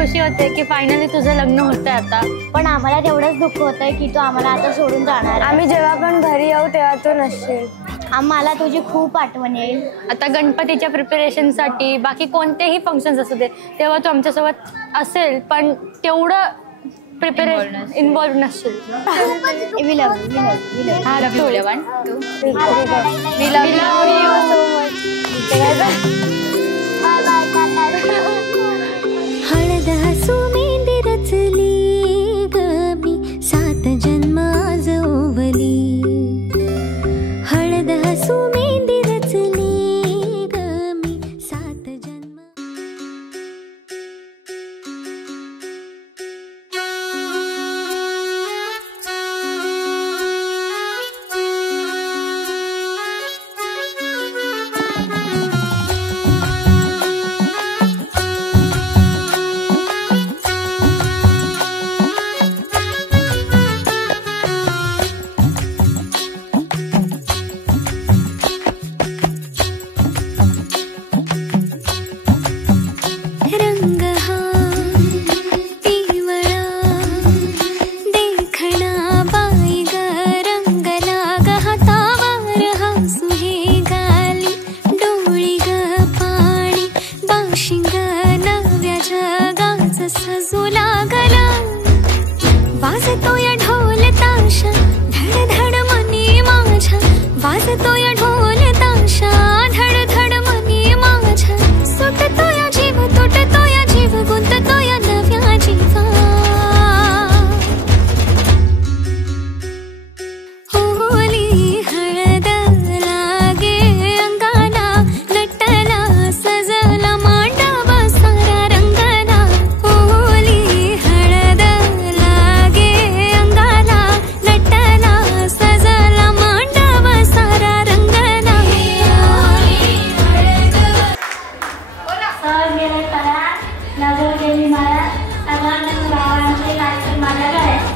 खुशी होते की फायनली तुझं लग्न होतंय आता, पण आम्हाला तेवढंच दुःख होतंय की तू आम्हाला आता सोडून जाणार. आम्ही जेव्हा पण घरी येऊ तेव्हा तू नसशील. आम्हाला तुझी खूप आठवण येईल. आता गणपतीच्या प्रिपरेशनसाठी बाकी कोणतेही फंक्शन्स असू दे तेव्हा तू आमच्यासोबत असेल, पण तेवढं प्रिपरेशन इन्व्हॉल्व नसशील. We love you, we love you, we love you. हा, लव you. 1 2 We love you so much. हळद हसू मेंदी रचली ग मी 7 जन्म आज ओवली. हळद हसू मेंदी रचली ग मी 7 जन्म. रंग हा पिवळा देखणा बाई ग रंगला ग हातावर हसू हे गाली. डोळी ग पाणी बाशिंग नव्या जगाच सजू लागला. वाजतोय ढोल ताशा धड धड मनी माझ्या. वाजतोय ढोल ताशा धड धड मनी माझ्या. सुटतोय जीव तुटतोय जीव गुंततोय नव्या जीवा. होली हळद लागे अंगाला नटला सजला मांडव सारा रंगाला. होली हळद लागे अंगाला नटला सजला मांडव सारा रंगाला. सहज गेले तळा नजर गेली माया सर्वांना गावांचे लायक माझ्या गळ्यात.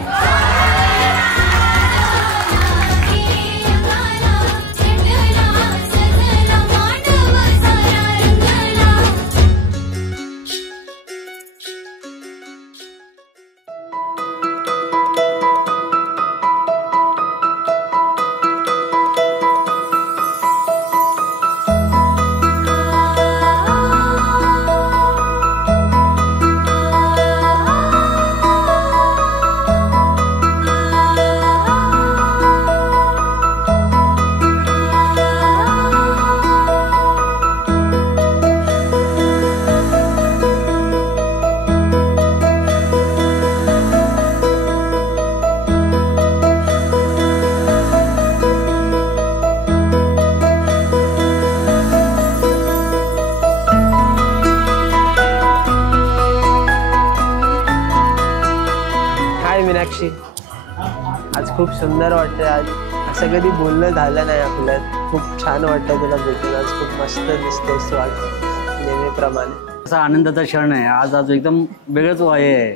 हाय मीनाक्षी, आज खूप सुंदर वाटतंय. आज असं कधी बोलणं झालं नाही आपल्यात. खूप छान वाटतंय तुला भेटून. आज खूप मस्त दिसतेस तू आज नेहमीप्रमाणे. असा आनंदाचा क्षण आहे आज. आज एकदम वेगळंच वय आहे.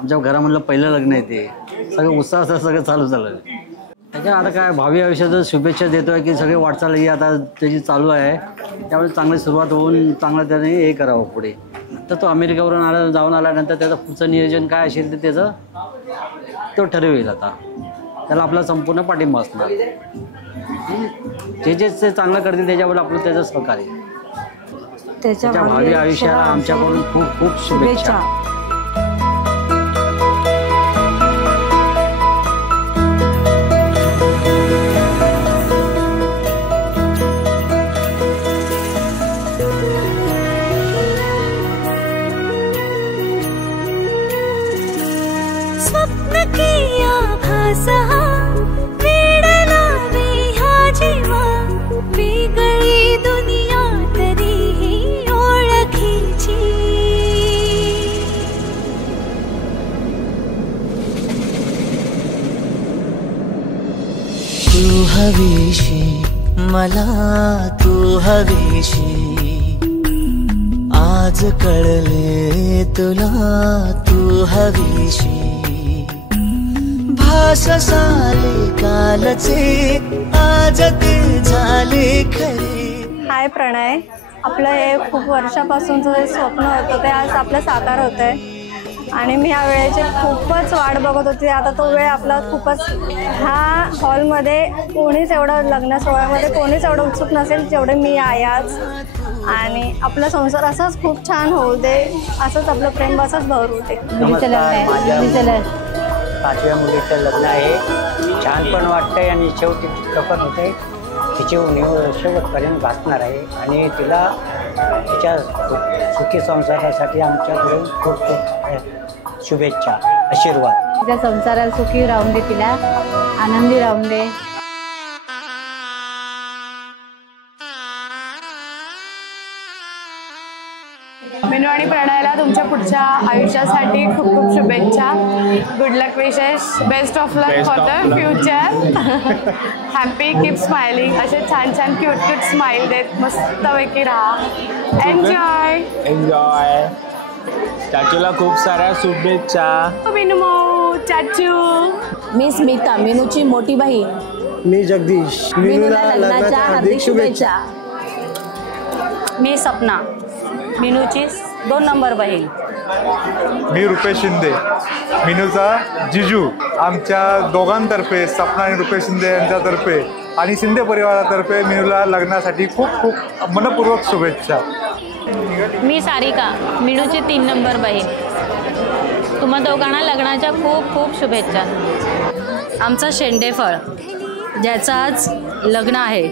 आमच्या घरामधलं पहिलं लग्न आहे ते. सगळं उत्साह सगळं चालू झालं. त्याच्या आता काय भावी आयुष्याचं शुभेच्छा देतोय की सगळे वाटचाल ही आता त्याची चालू आहे. त्यामुळे चांगली सुरुवात होऊन चांगलं त्याने हे करावं पुढे. तर तो अमेरिकेवरून जाऊन आल्यानंतर त्याचं पुढचं नियोजन काय असेल ते त्याचं तो ठरवेल. आता त्याला आपला संपूर्ण पाठिंबा असणार. जे ते चांगलं करतील त्याच्यावर आपलं त्याचं सहकार्य. त्याच्या भावी आयुष्याला आमच्याकडून खूप खूप शुभेच्छा. स्वप्न किया भासा वेडला ह्या जीवा. वेगळी दुनिया तरीही ओळखीची. तू हवीशी मला तू हवीशी. आज कळले तुला तू हवीशी. भास साले कालचे आज ते झाले खरे. हाय प्रणय, आपलं हे खूप वर्षापासूनचं जे स्वप्न होतं ते आज आपलं साकार होतं आहे आणि मी ह्या वेळेची खूपच वाट बघत होती. आता तो वेळ आपला खूपच, ह्या हॉलमध्ये कोणीच एवढं लग्न सोहळ्यामध्ये कोणीच एवढं उत्सुक नसेल जेवढे मी आहे आज. आणि आपला संसार असाच खूप छान होऊ दे, असंच आपलं प्रेम असंच भरू दे. पाचव्या मुलीचं लग्न आहे. छान पण वाटतंय आणि शेवटी दुःख पण होतंय. तिची उणीव शेवटपर्यंत भासणार आहे आणि तिला तिच्या सुखी संसारासाठी आमच्याकडून खूप खूप शुभेच्छा, आशीर्वाद. तिच्या संसाराला सुखी राहून दे, तिला आनंदी राहून दे. मिनू आणि प्रणयला तुमच्या पुढच्या आयुष्यासाठी खूप खूप शुभेच्छा. Good luck wishes, best of luck for the future. Happy, keep smiling. असे छान छान क्यूट क्यूट स्माइल देत मस्तपैकी राहा. Enjoy enjoy. चाचूला खूप साऱ्या शुभेच्छा. मिनू चाचू. मी स्मिता, मिनूची मोठी बहीण. मी जगदीश, मिनूला लग्नाच्या हार्दिक शुभेच्छा. मी सपना, मिनूची 2 नंबर बहीण. मी रुपेश शिंदे, मिनूचा जिजू. आमच्या दोघांतर्फे, सपना आणि रुपेश शिंदे यांच्यातर्फे आणि शिंदे परिवारातर्फे मिनूला लग्नासाठी खूप खूप मनपूर्वक शुभेच्छा. मी सारिका, मिनूची 3 नंबर बहीण. तुम्हा दोघांना लग्नाच्या खूप खूप शुभेच्छा. आमचा शेंडेफळ, ज्याचं आज लग्न आहे.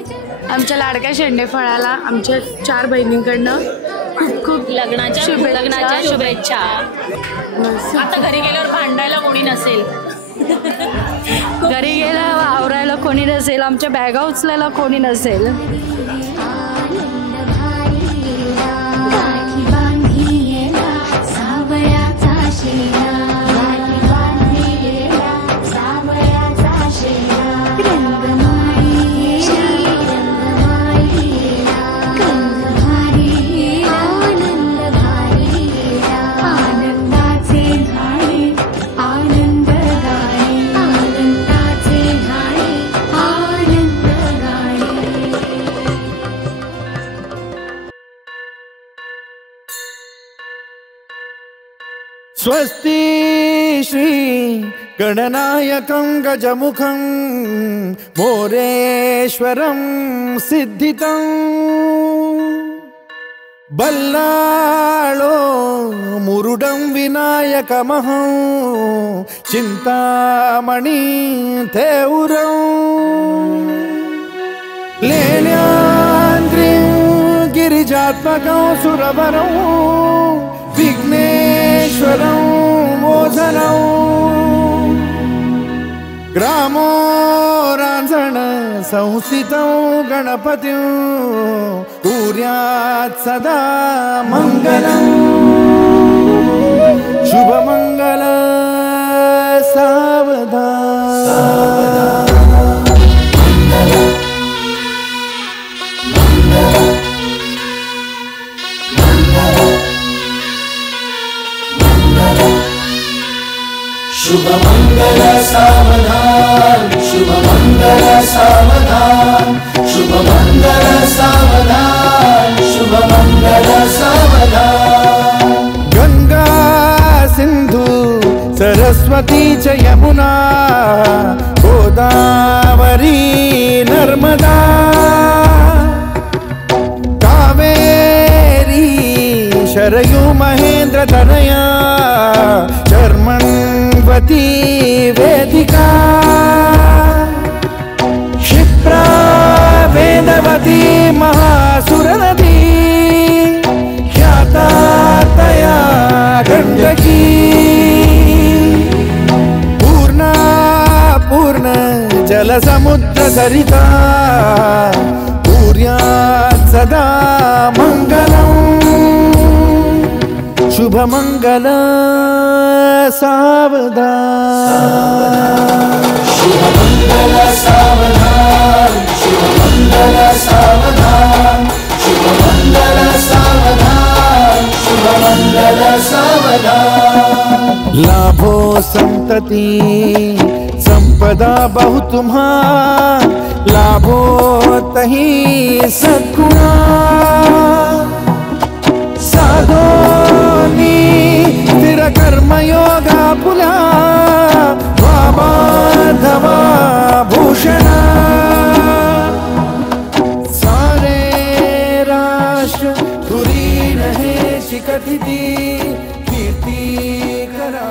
आमच्या लाडक्या शेंडेफळाला आमच्या 4 बहिणींकडनं खूप खूप लग्नाच्या शुभेच्छा. आता घरी गेल्यावर भांडायला कोणी नसेल, घरी गेला आवरायला कोणी नसेल, आमच्या बॅगा उचलायला कोणी नसेल. स्वस्ति श्री गणनायकं गजमुखं मोरेश्वरं सिद्धितं बल्लाळो मुरुडं विनायकमहं चिंतामणि थेउरं लेण्याद्रिं गिरिजात्मकं सुरवरं विघ्नेश्वरं मोझनं ग्रामो रांझण संस्थितं गणपतिं कुर्यात् सदा मंगलं शुभमंगल सावधान. शुभ मंगल सावधान, शुभ मंगल सावधान, शुभ मंगल सावधान, शुभ मंगल सावधान. गंगा सिंधु सरस्वती च यमुना गोदावरी नर्मदा कावेरी शरयू महेंद्र तनया चर्मण्वती वेदिका क्षिप्रा वेदवती महासुर नदी ख्याता तया गंडकी पूर्णा पूर्ण जल समुद्र सरिता कुर्यात् सदा मंगलम् शुभ मंगल सावधान. शुभ मंगल सावधान, शुभ मंगल सावधान, शुभ मंगल सावधान, शुभ मंगल सावधान. लाभो संतति संपदा बहु तुम्हा लाभो तही सद्गुणा आपुल्या बाबा धवा भूषण सारे राष्ट्र तुरी रहे शिकथिती कीर्ती करा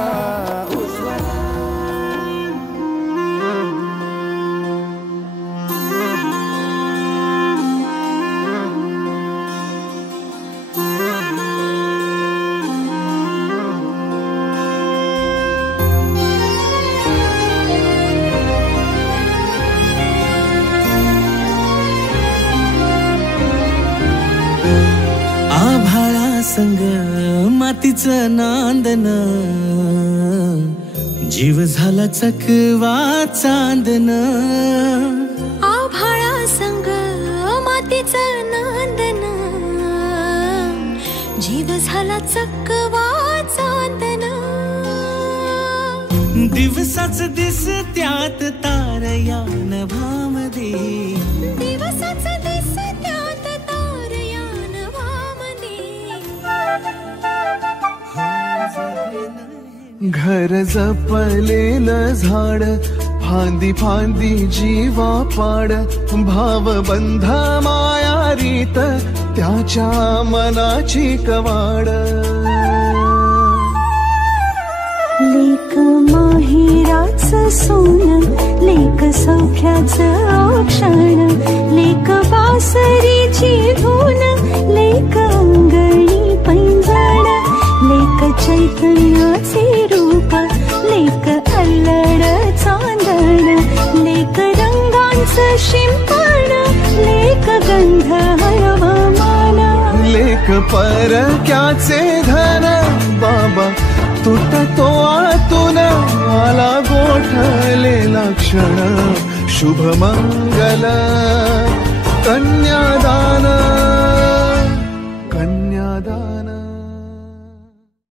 संग मातीचं नांदन जीव झाला चकवा चांदन आभाळा संग मातीचं नांदन जीव झाला चकवा चांदन दिवसाच दिस त्यात तारया नभामध्ये दिवसाच दिस त्यात तारया घर जपलेलं झाड फांदी फांदी जीवा पाड भावबंध माया रीत त्याच्या मनाची कवाड लेक माहेराचं सोन लेक सौख्याचं क्षण लेक बासरीची धून लेक अंगणी पैंजण लेक चैतन्याचे रूप लेक अल्लड चांदण लेक रंगांचं शिंपण लेक गंध हवामान लेक परक्याचे धन बाबा तुटतो आतून आला गोठलेला क्षण शुभमंगल कन्यादान कन्यादान